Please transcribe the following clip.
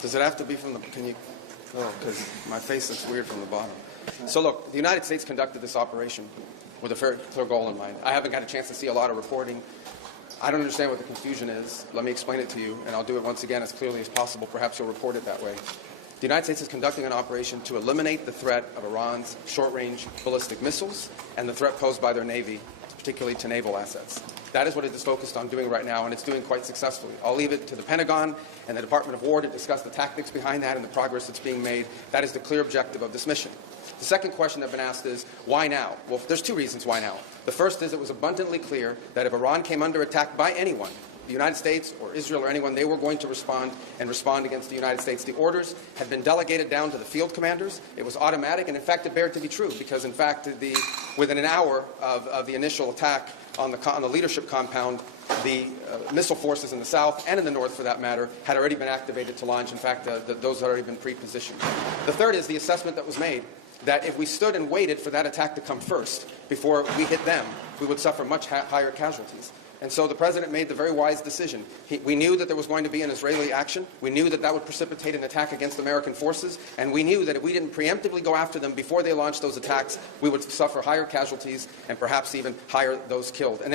Does it have to be from the, can you, oh, because my face looks weird from the bottom. So look, the United States conducted this operation with a very clear goal in mind. I haven't got a chance to see a lot of reporting. I don't understand what the confusion is. Let me explain it to you, and I'll do it once again as clearly as possible. Perhaps you'll report it that way. The United States is conducting an operation to eliminate the threat of Iran's short-range ballistic missiles and the threat posed by their Navy, particularly to naval assets. That is what it is focused on doing right now, and it's doing quite successfully. I'll leave it to the Pentagon and the Department of War to discuss the tactics behind that and the progress that's being made. That is the clear objective of this mission. The second question that's been asked is, why now? Well, there's two reasons why now. The first is it was abundantly clear that if Iran came under attack by anyone, the United States or Israel or anyone, they were going to respond and respond against the United States. The orders had been delegated down to the field commanders. It was automatic, and in fact, it bared to be true, because in fact, within an hour of the initial attack on the leadership compound, the missile forces in the south and in the north, for that matter, had already been activated to launch. In fact, those had already been pre-positioned. The third is the assessment that was made that if we stood and waited for that attack to come first before we hit them, we would suffer much higher casualties. And so the President made the very wise decision. We knew that there was going to be an Israeli action. We knew that that would precipitate an attack against American forces. And we knew that if we didn't preemptively go after them before they launched those attacks, we would suffer higher casualties and perhaps even higher those killed. And